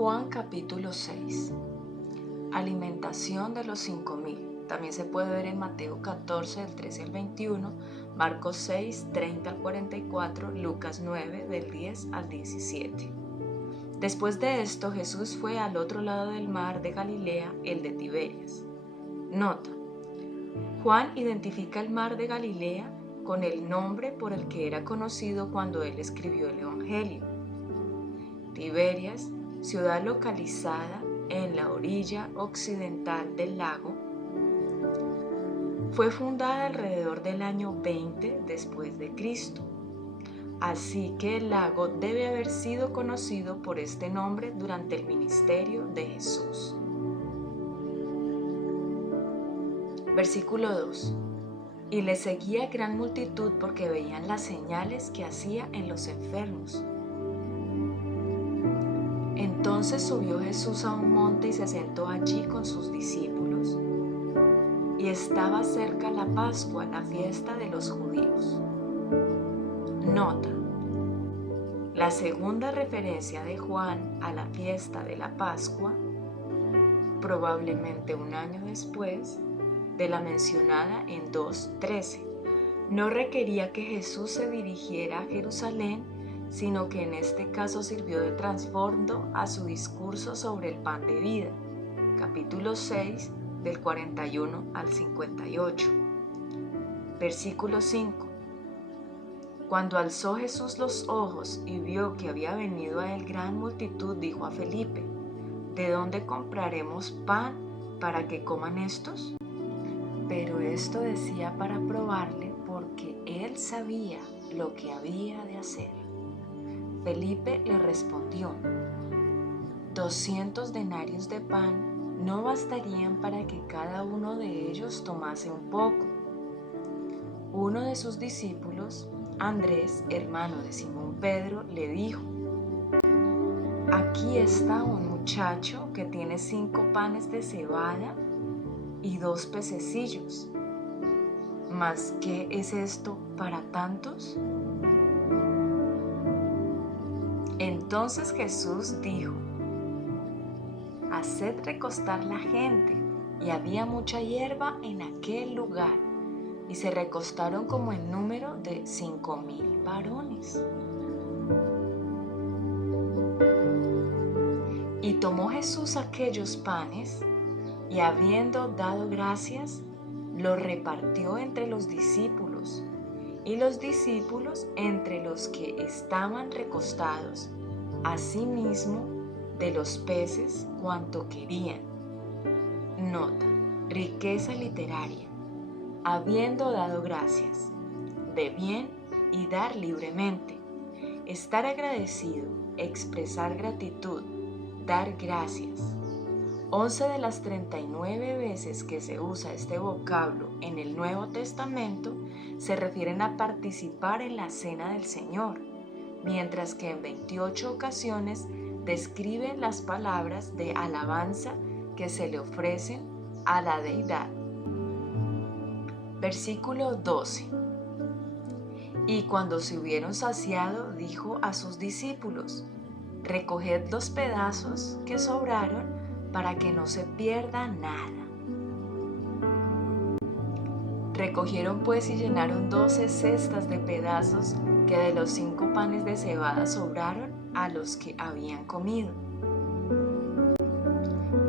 Juan capítulo 6. Alimentación de los 5000. También se puede ver en Mateo 14, del 13 al 21, Marcos 6, 30 al 44, Lucas 9, del 10 al 17. Después de esto, Jesús fue al otro lado del mar de Galilea, el de Tiberias. Nota: Juan identifica el mar de Galilea con el nombre por el que era conocido cuando él escribió el Evangelio. Tiberias, ciudad localizada en la orilla occidental del lago, fue fundada alrededor del año 20 después de Cristo. Así que el lago debe haber sido conocido por este nombre durante el ministerio de Jesús. Versículo 2. Y le seguía gran multitud porque veían las señales que hacía en los enfermos. Entonces subió Jesús a un monte y se sentó allí con sus discípulos. Y estaba cerca la Pascua, la fiesta de los judíos. Nota: la segunda referencia de Juan a la fiesta de la Pascua, probablemente un año después de la mencionada en 2:13, no requería que Jesús se dirigiera a Jerusalén, sino que en este caso sirvió de trasfondo a su discurso sobre el pan de vida, capítulo 6, del 41 al 58. Versículo 5. Cuando alzó Jesús los ojos y vio que había venido a él gran multitud, dijo a Felipe: ¿de dónde compraremos pan para que coman estos? Pero esto decía para probarle, porque él sabía lo que había de hacer. Felipe le respondió: 200 denarios de pan no bastarían para que cada uno de ellos tomase un poco. Uno de sus discípulos, Andrés, hermano de Simón Pedro, le dijo: aquí está un muchacho que tiene 5 panes de cebada y 2 pececillos. ¿Mas qué es esto para tantos? Entonces Jesús dijo: haced recostar la gente. Y había mucha hierba en aquel lugar, y se recostaron como en número de 5000 varones. Y tomó Jesús aquellos panes, y habiendo dado gracias, los repartió entre los discípulos, y los discípulos entre los que estaban recostados, asimismo de los peces cuanto querían. Nota: riqueza literaria. Habiendo dado gracias, de bien y dar libremente, estar agradecido, expresar gratitud, dar gracias. 11 de las 39 veces que se usa este vocablo en el Nuevo Testamento se refieren a participar en la cena del Señor, mientras que en 28 ocasiones describe las palabras de alabanza que se le ofrecen a la deidad. Versículo 12. Y cuando se hubieron saciado, dijo a sus discípulos: recoged los pedazos que sobraron para que no se pierda nada. Recogieron pues y llenaron 12 cestas de pedazos que de los 5 panes de cebada sobraron a los que habían comido.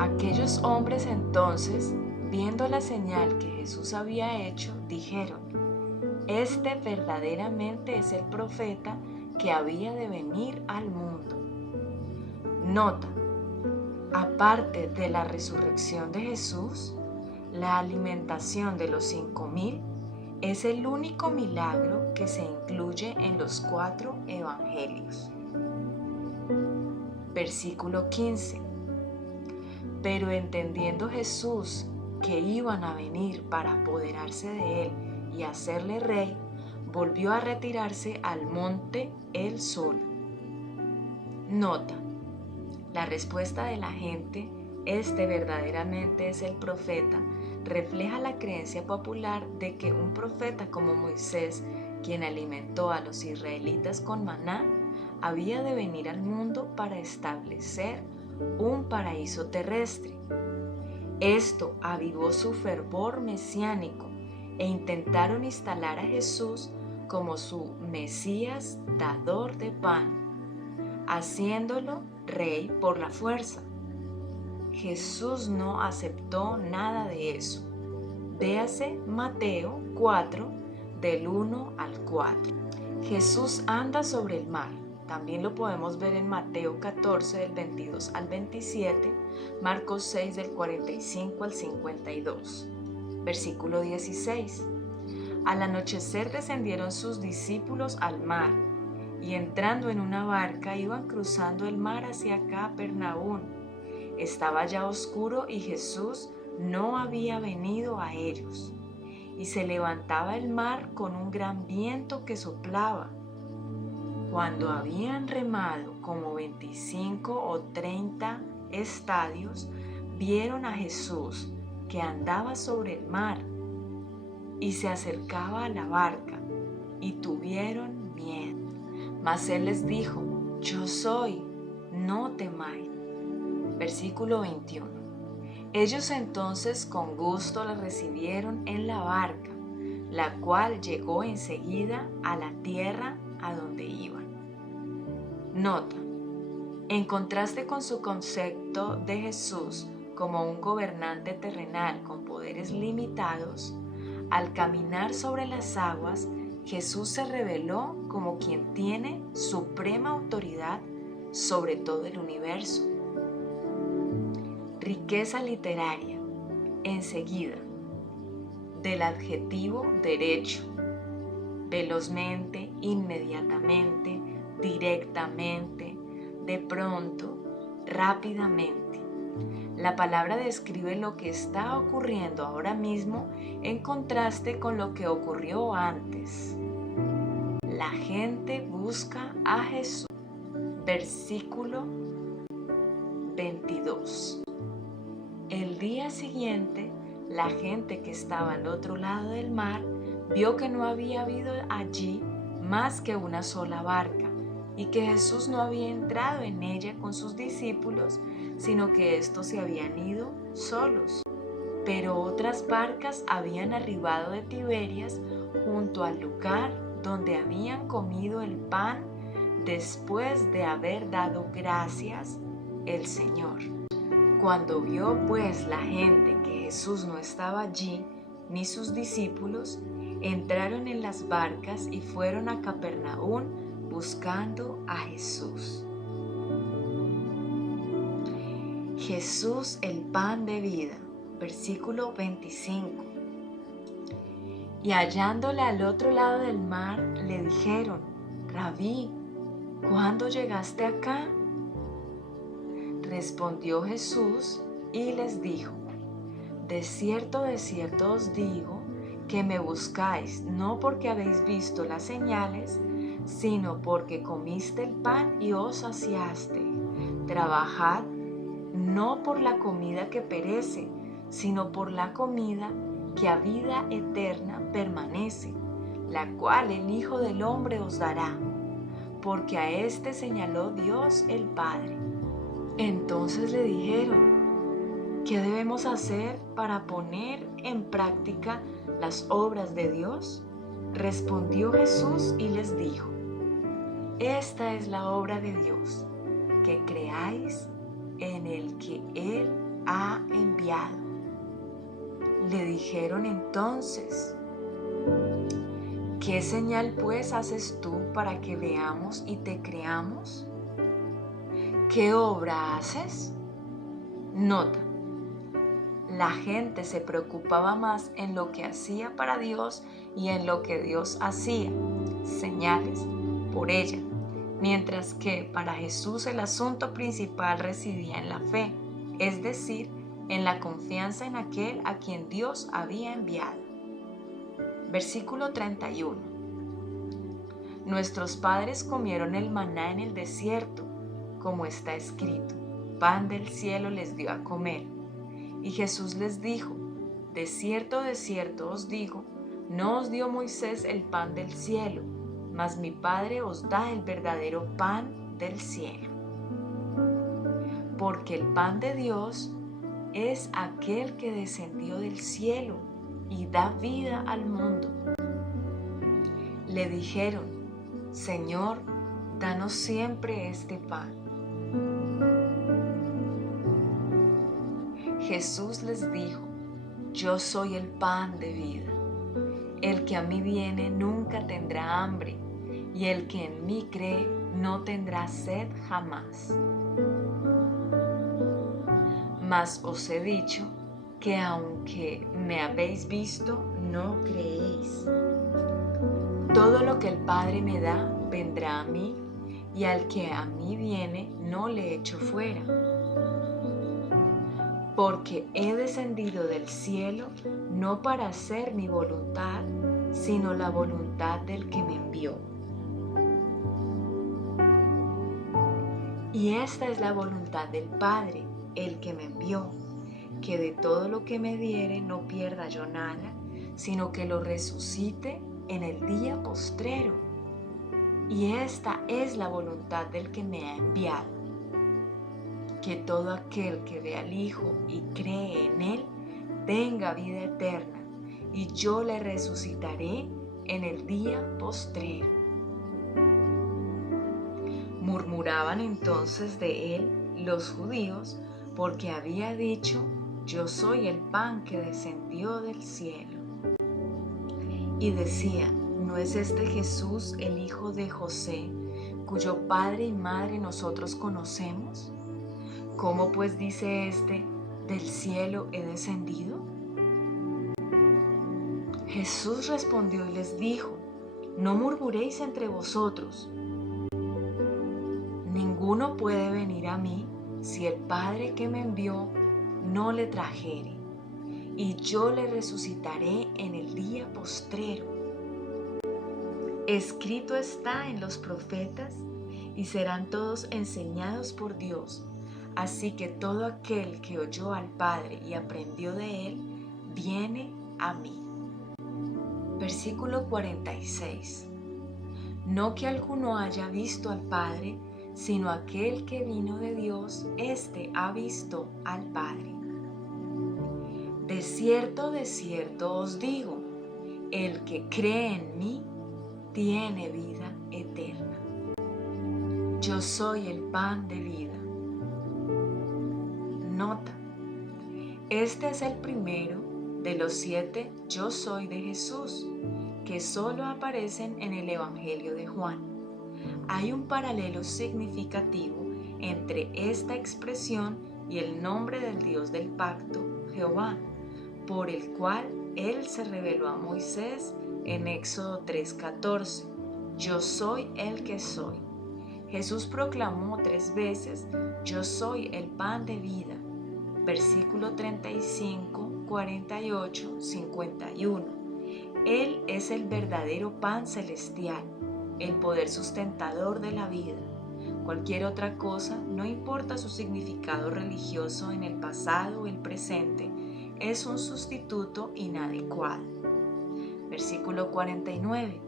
Aquellos hombres entonces, viendo la señal que Jesús había hecho, dijeron: este verdaderamente es el profeta que había de venir al mundo. Nota: aparte de la resurrección de Jesús, la alimentación de los 5000 es el único milagro que se incluye en los 4 evangelios. Versículo 15. Pero entendiendo Jesús que iban a venir para apoderarse de él y hacerle rey, volvió a retirarse al monte él solo. Nota: la respuesta de la gente, este verdaderamente es el profeta, refleja la creencia popular de que un profeta como Moisés, quien alimentó a los israelitas con maná, había de venir al mundo para establecer un paraíso terrestre. Esto avivó su fervor mesiánico e intentaron instalar a Jesús como su Mesías dador de pan, haciéndolo rey por la fuerza. Jesús no aceptó nada de eso. Véase Mateo 4, del 1 al 4. Jesús anda sobre el mar. También lo podemos ver en Mateo 14, del 22 al 27, Marcos 6, del 45 al 52. Versículo 16. Al anochecer descendieron sus discípulos al mar, y entrando en una barca iban cruzando el mar hacia Capernaum. Estaba ya oscuro y Jesús no había venido a ellos, y se levantaba el mar con un gran viento que soplaba. Cuando habían remado como 25 o 30 estadios, vieron a Jesús que andaba sobre el mar y se acercaba a la barca, y tuvieron miedo. Mas él les dijo: Yo soy, no temáis. Versículo 21. Ellos entonces con gusto le recibieron en la barca, la cual llegó enseguida a la tierra a donde iban. Nota: en contraste con su concepto de Jesús como un gobernante terrenal con poderes limitados, al caminar sobre las aguas, Jesús se reveló como quien tiene suprema autoridad sobre todo el universo. Riqueza literaria. Enseguida. Del adjetivo derecho. Velozmente, inmediatamente, directamente, de pronto, rápidamente. La palabra describe lo que está ocurriendo ahora mismo en contraste con lo que ocurrió antes. La gente busca a Jesús. Versículo 22. El día siguiente, la gente que estaba al otro lado del mar vio que no había habido allí más que una sola barca, y que Jesús no había entrado en ella con sus discípulos, sino que éstos se habían ido solos. Pero otras barcas habían arribado de Tiberias junto al lugar donde habían comido el pan después de haber dado gracias el Señor. Cuando vio pues la gente que Jesús no estaba allí, ni sus discípulos, entraron en las barcas y fueron a Capernaum buscando a Jesús. Jesús, el pan de vida. Versículo 25. Y hallándole al otro lado del mar, le dijeron: Rabí, ¿cuándo llegaste acá? Respondió Jesús y les dijo: de cierto os digo, que me buscáis no porque habéis visto las señales, sino porque comiste el pan y os saciaste. Trabajad no por la comida que perece, sino por la comida que a vida eterna permanece, la cual el Hijo del Hombre os dará, porque a éste señaló Dios el Padre. Entonces le dijeron: ¿qué debemos hacer para poner en práctica las obras de Dios? Respondió Jesús y les dijo: esta es la obra de Dios, que creáis en el que Él ha enviado. Le dijeron entonces: ¿qué señal pues haces tú para que veamos y te creamos? ¿Qué obra haces? Nota: la gente se preocupaba más en lo que hacía para Dios y en lo que Dios hacía, señales, por ella, mientras que para Jesús el asunto principal residía en la fe, es decir, en la confianza en aquel a quien Dios había enviado. Versículo 31. Nuestros padres comieron el maná en el desierto, como está escrito: pan del cielo les dio a comer. Y Jesús les dijo: de cierto os digo, no os dio Moisés el pan del cielo, mas mi Padre os da el verdadero pan del cielo. porque el pan de Dios es aquel que descendió del cielo y da vida al mundo. Le dijeron: Señor, danos siempre este pan. Jesús les dijo: Yo soy el pan de vida. El que a mí viene nunca tendrá hambre, y el que en mí cree no tendrá sed jamás. Mas os he dicho que aunque me habéis visto, no creéis. Todo lo que el Padre me da vendrá a mí, y al que a mí viene no le echo fuera. Porque he descendido del cielo no para hacer mi voluntad, sino la voluntad del que me envió. Y esta es la voluntad del Padre, el que me envió, que de todo lo que me diere no pierda yo nada, sino que lo resucite en el día postrero. Y esta es la voluntad del que me ha enviado, que todo aquel que ve al Hijo y cree en Él tenga vida eterna, y yo le resucitaré en el día postrero. Murmuraban entonces de él los judíos, porque había dicho: Yo soy el pan que descendió del cielo. Y decían: ¿No es este Jesús el hijo de José, cuyo padre y madre nosotros conocemos? ¿Cómo pues dice este: del cielo he descendido? Jesús respondió y les dijo: No murmuréis entre vosotros. Ninguno puede venir a mí si el Padre que me envió no le trajere, y yo le resucitaré en el día postrero. Escrito está en los profetas, y serán todos enseñados por Dios. Así que todo aquel que oyó al Padre y aprendió de él, viene a mí. Versículo 46. No que alguno haya visto al Padre, sino aquel que vino de Dios, éste ha visto al Padre. De cierto os digo, el que cree en mí, tiene vida eterna. Yo soy el pan de vida. Nota: este es el primero de los 7 yo soy de Jesús, que solo aparecen en el Evangelio de Juan. Hay un paralelo significativo entre esta expresión y el nombre del Dios del pacto, Jehová, por el cual Él se reveló a Moisés en Éxodo 3:14. Yo soy el que soy. Jesús proclamó 3 veces: Yo soy el pan de vida. Versículo 35, 48, 51. Él es el verdadero pan celestial, el poder sustentador de la vida. Cualquier otra cosa, no importa su significado religioso en el pasado o el presente, es un sustituto inadecuado. Versículo 49.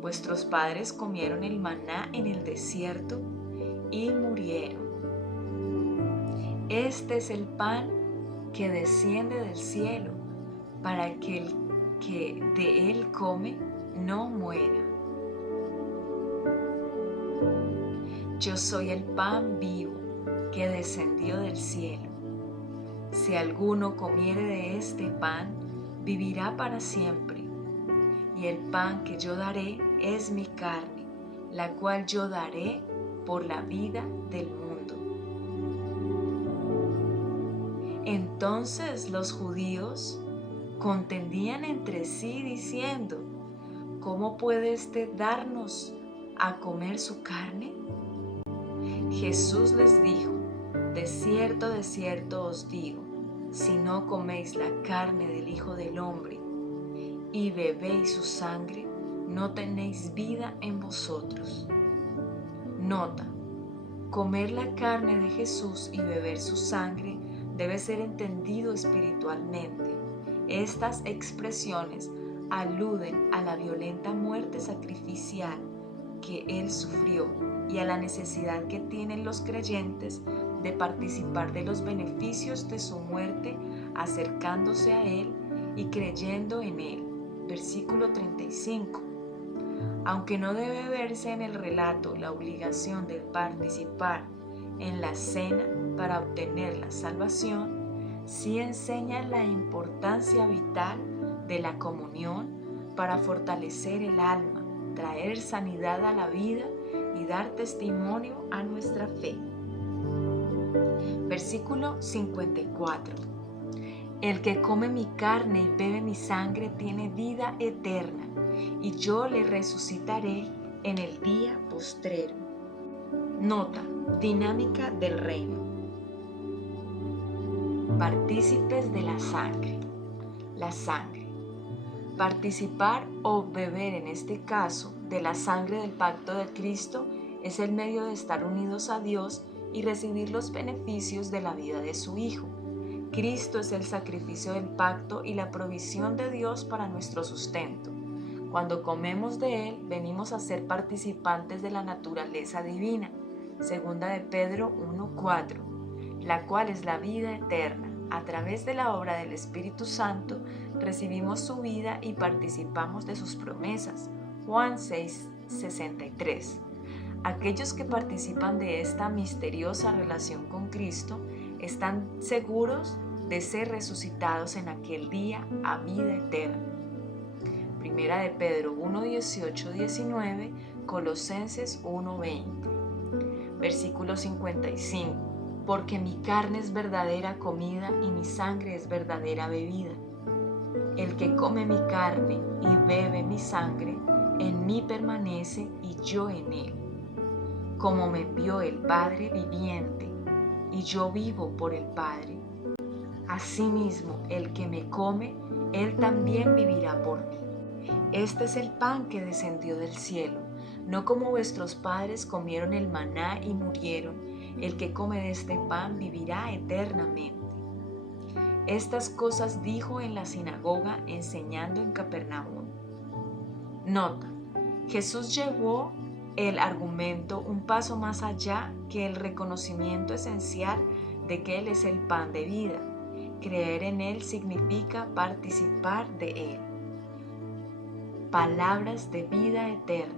Vuestros padres comieron el maná en el desierto y murieron. Este es el pan que desciende del cielo, para que el que de él come no muera. Yo soy el pan vivo que descendió del cielo. Si alguno comiere de este pan, vivirá para siempre. Y el pan que yo daré es mi carne, la cual yo daré por la vida del mundo. Entonces los judíos contendían entre sí diciendo: ¿Cómo puede éste darnos a comer su carne? Jesús les dijo: de cierto os digo, si no coméis la carne del Hijo del Hombre y bebéis su sangre, no tenéis vida en vosotros. Nota: comer la carne de Jesús y beber su sangre debe ser entendido espiritualmente. Estas expresiones aluden a la violenta muerte sacrificial que Él sufrió y a la necesidad que tienen los creyentes de participar de los beneficios de su muerte, acercándose a Él y creyendo en Él. Versículo 35. Aunque no debe verse en el relato la obligación de participar en la cena para obtener la salvación, sí enseña la importancia vital de la comunión para fortalecer el alma, traer sanidad a la vida y dar testimonio a nuestra fe. Versículo 54. El que come mi carne y bebe mi sangre tiene vida eterna, y yo le resucitaré en el día postrero. Nota: dinámica del reino. Partícipes de la sangre. La sangre. Participar o beber, en este caso, de la sangre del pacto de Cristo es el medio de estar unidos a Dios y recibir los beneficios de la vida de su Hijo. Cristo es el sacrificio del pacto y la provisión de Dios para nuestro sustento. Cuando comemos de Él, venimos a ser participantes de la naturaleza divina. Segunda de Pedro 1:4, la cual es la vida eterna. A través de la obra del Espíritu Santo recibimos su vida y participamos de sus promesas. Juan 6:63. Aquellos que participan de esta misteriosa relación con Cristo están seguros de ser resucitados en aquel día a vida eterna. Primera de Pedro 1:18-19, Colosenses 1:20. Versículo 55. Porque mi carne es verdadera comida y mi sangre es verdadera bebida. El que come mi carne y bebe mi sangre, en mí permanece y yo en él. Como me envió el Padre viviente, y yo vivo por el Padre. Asimismo, el que me come, él también vivirá por mí. Este es el pan que descendió del cielo, no como vuestros padres comieron el maná y murieron. El que come de este pan vivirá eternamente. Estas cosas dijo en la sinagoga, enseñando en Capernaum. Nota: Jesús llevó el argumento un paso más allá que el reconocimiento esencial de que Él es el pan de vida. Creer en Él significa participar de Él. Palabras de vida eterna.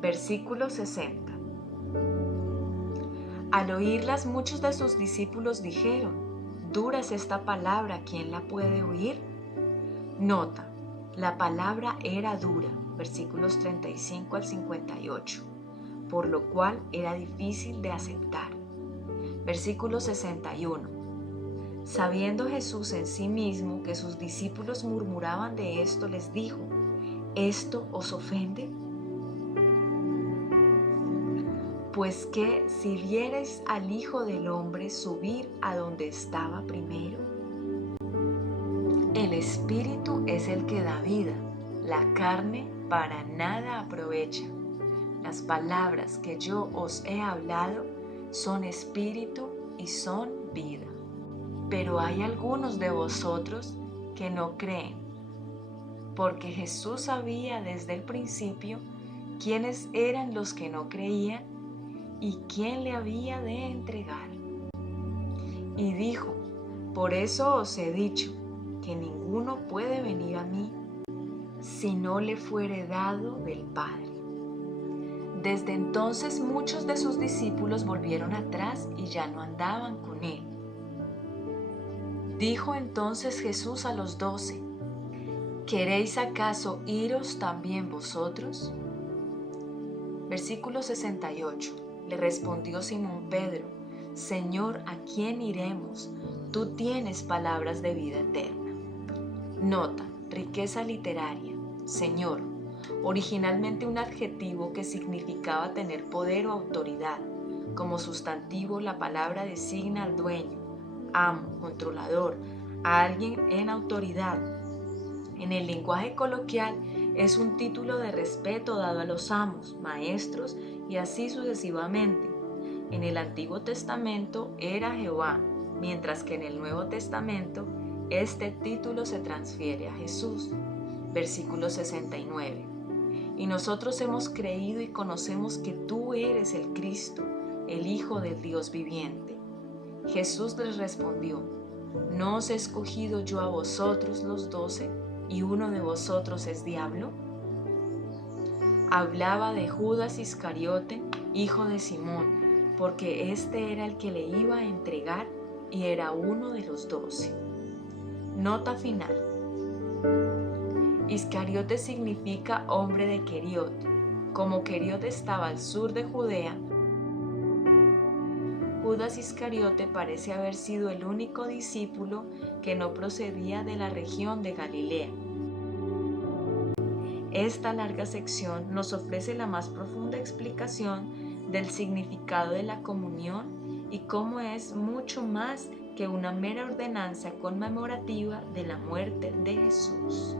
Versículo 60. Al oírlas, muchos de sus discípulos dijeron: «Dura es esta palabra, ¿quién la puede oír?». Nota: la palabra era dura, versículos 35 al 58, por lo cual era difícil de aceptar. Versículo 61. Sabiendo Jesús en sí mismo que sus discípulos murmuraban de esto, les dijo: ¿esto os ofende? Pues que si viereis al Hijo del Hombre subir a donde estaba primero. El Espíritu es el que da vida, la carne para nada aprovecha. Las palabras que yo os he hablado son espíritu y son vida. Pero hay algunos de vosotros que no creen, porque Jesús sabía desde el principio quiénes eran los que no creían y quién le había de entregar. Y dijo: por eso os he dicho que ninguno puede venir a mí si no le fuere dado del Padre. Desde entonces muchos de sus discípulos volvieron atrás y ya no andaban con él. Dijo entonces Jesús a los 12: ¿queréis acaso iros también vosotros? Versículo 68. Le respondió Simón Pedro: Señor, ¿a quién iremos? Tú tienes palabras de vida eterna. Nota: riqueza literaria. Señor, originalmente un adjetivo que significaba tener poder o autoridad. Como sustantivo, la palabra designa al dueño, amo, controlador, a alguien en autoridad. En el lenguaje coloquial es un título de respeto dado a los amos, maestros y así sucesivamente. En el Antiguo Testamento era Jehová, mientras que en el Nuevo Testamento este título se transfiere a Jesús. Versículo 69. Y nosotros hemos creído y conocemos que tú eres el Cristo, el Hijo del Dios viviente. Jesús les respondió: ¿No os he escogido yo a vosotros los 12, y uno de vosotros es diablo? Hablaba de Judas Iscariote, hijo de Simón, porque este era el que le iba a entregar y era uno de los 12. Nota final. Iscariote significa hombre de Queriot. Como Queriot estaba al sur de Judea, Judas Iscariote parece haber sido el único discípulo que no procedía de la región de Galilea. Esta larga sección nos ofrece la más profunda explicación del significado de la comunión y cómo es mucho más que una mera ordenanza conmemorativa de la muerte de Jesús.